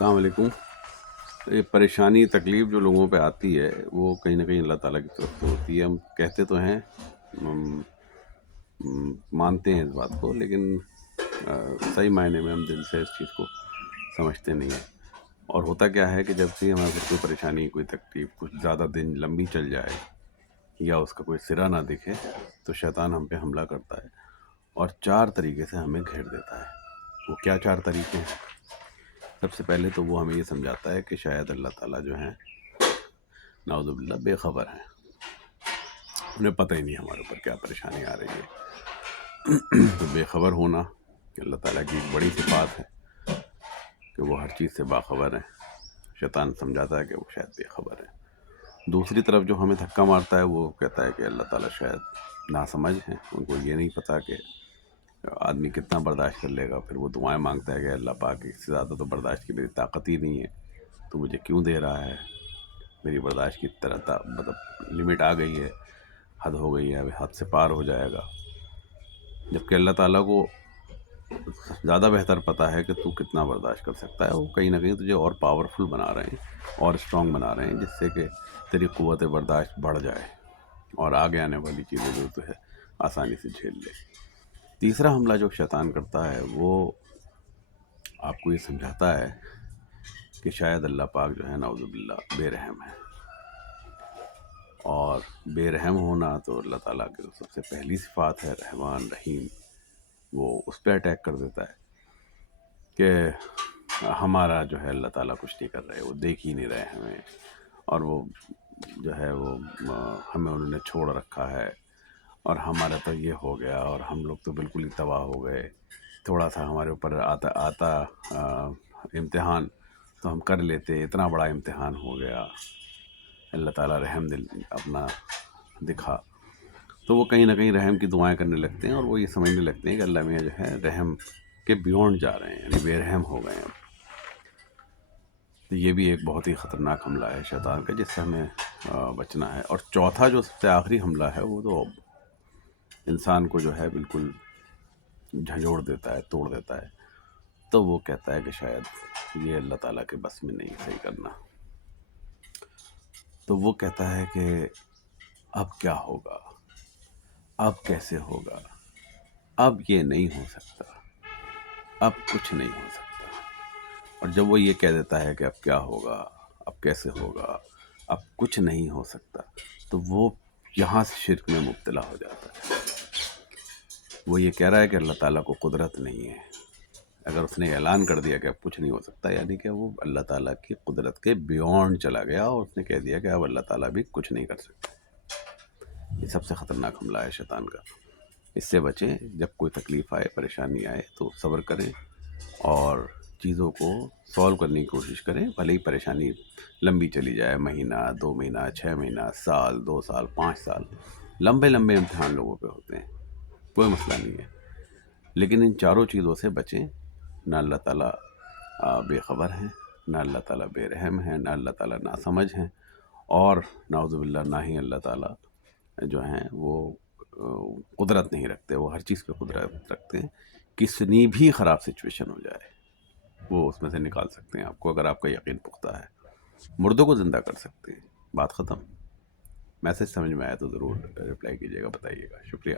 السلام علیکم۔ یہ پریشانی تکلیف جو لوگوں پہ آتی ہے وہ کہیں نہ کہیں اللہ تعالیٰ کی طرف سے ہوتی ہے۔ ہم کہتے تو ہیں، ہم مانتے ہیں اس بات کو، لیکن صحیح معنی میں ہم دل سے اس چیز کو سمجھتے نہیں ہیں۔ اور ہوتا کیا ہے کہ جب بھی ہمارے پھر کوئی پریشانی، کوئی تکلیف کچھ زیادہ دن لمبی چل جائے یا اس کا کوئی سرا نہ دکھے تو شیطان ہم پہ حملہ کرتا ہے اور 4 طریقے سے ہمیں گھیر دیتا ہے۔ وہ کیا 4 طریقے ہیں؟ سب سے پہلے تو وہ ہمیں یہ سمجھاتا ہے کہ شاید اللہ تعالیٰ جو ہیں نعوذ باللہ بے خبر ہیں، انہیں پتہ ہی نہیں ہمارے اوپر کیا پریشانی آ رہی ہے۔ تو بے خبر ہونا کہ اللہ تعالیٰ کی ایک بڑی صفات ہے کہ وہ ہر چیز سے باخبر ہیں۔ شیطان سمجھاتا ہے کہ وہ شاید بے خبر ہیں۔ دوسری طرف جو ہمیں دھکا مارتا ہے وہ کہتا ہے کہ اللہ تعالیٰ شاید ناسمجھ ہیں، ان کو یہ نہیں پتہ کہ آدمی کتنا برداشت کر لے گا۔ پھر وہ دعائیں مانگتا ہے کہ اللہ پاک، اس سے زیادہ تو برداشت کی میری طاقت ہی نہیں ہے، تو مجھے کیوں دے رہا ہے؟ میری برداشت کی طرح مطلب لمٹ آ گئی ہے، حد ہو گئی ہے، ابھی حد سے پار ہو جائے گا۔ جبکہ اللہ تعالیٰ کو زیادہ بہتر پتہ ہے کہ تو کتنا برداشت کر سکتا ہے۔ وہ کہیں نہ کہیں تجھے اور پاورفل بنا رہے ہیں اور اسٹرانگ بنا رہے ہیں، جس سے کہ تیری قوت برداشت بڑھ جائے اور آگے آنے والی چیزیں جو تو ہے آسانی سے جھیل لے۔ تیسرا حملہ جو شیطان کرتا ہے وہ آپ کو یہ سمجھاتا ہے کہ شاید اللہ پاک جو ہے نعوذ باللہ بے رحم ہے۔ اور بے رحم ہونا تو اللہ تعالیٰ کی سب سے پہلی صفات ہے، رحمان رحیم، وہ اس پہ اٹیک کر دیتا ہے کہ ہمارا جو ہے اللہ تعالیٰ کچھ نہیں کر رہے، وہ دیکھ ہی نہیں رہے ہمیں، اور وہ جو ہے وہ ہمیں انہوں نے چھوڑ رکھا ہے، اور ہمارا تو یہ ہو گیا، اور ہم لوگ تو بالکل ہی تباہ ہو گئے۔ تھوڑا سا ہمارے اوپر آتا امتحان تو ہم کر لیتے، اتنا بڑا امتحان ہو گیا، اللہ تعالیٰ رحم دل اپنا دکھا۔ تو وہ کہیں نہ کہیں رحم کی دعائیں کرنے لگتے ہیں، اور وہ یہ سمجھنے لگتے ہیں کہ اللہ میاں جو ہے رحم کے بیونڈ جا رہے ہیں، یعنی بے رحم ہو گئے ہیں اب۔ تو یہ بھی ایک بہت ہی خطرناک حملہ ہے شیطان کا، جس سے ہمیں بچنا ہے۔ اور چوتھا جو سب سے آخری حملہ ہے وہ تو انسان کو جو ہے بالکل جھنجھوڑ دیتا ہے، توڑ دیتا ہے۔ تو وہ کہتا ہے کہ شاید یہ اللہ تعالیٰ کے بس میں نہیں صحیح کرنا۔ تو وہ کہتا ہے کہ اب کیا ہوگا، اب کیسے ہوگا، اب یہ نہیں ہو سکتا، اب کچھ نہیں ہو سکتا۔ اور جب وہ یہ کہہ دیتا ہے کہ اب کیا ہوگا، اب کیسے ہوگا، اب کچھ نہیں ہو سکتا، تو وہ یہاں سے شرک میں مبتلا ہو جاتا ہے۔ وہ یہ کہہ رہا ہے کہ اللہ تعالیٰ کو قدرت نہیں ہے۔ اگر اس نے اعلان کر دیا کہ اب کچھ نہیں ہو سکتا، یعنی کہ وہ اللہ تعالیٰ کی قدرت کے بیونڈ چلا گیا، اور اس نے کہہ دیا کہ اب اللہ تعالیٰ بھی کچھ نہیں کر سکتا۔ یہ سب سے خطرناک حملہ ہے شیطان کا۔ اس سے بچیں۔ جب کوئی تکلیف آئے، پریشانی آئے تو صبر کریں اور چیزوں کو سولو کرنے کی کوشش کریں، بھلے ہی پریشانی لمبی چلی جائے، مہینہ، 2 مہینہ، 6 مہینہ، سال، 2 سال، 5 سال، لمبے لمبے امتحان لوگوں پہ ہوتے ہیں، کوئی مسئلہ نہیں ہے۔ لیکن ان چاروں چیزوں سے بچیں۔ نہ اللہ تعالیٰ بے خبر ہیں، نہ اللہ تعالیٰ بے رحم ہیں، نہ اللہ تعالیٰ ناسمجھ ہیں، اور نعوذ باللہ نہ ہی اللہ تعالیٰ جو ہیں وہ قدرت نہیں رکھتے، وہ ہر چیز پہ قدرت رکھتے ہیں۔ کتنی بھی خراب سچویشن ہو جائے وہ اس میں سے نکال سکتے ہیں آپ کو، اگر آپ کا یقین پختہ ہے۔ مردوں کو زندہ کر سکتے ہیں، بات ختم۔ میسج سمجھ میں آیا تو ضرور رپلائی کیجیے گا، بتائیے گا۔ شکریہ۔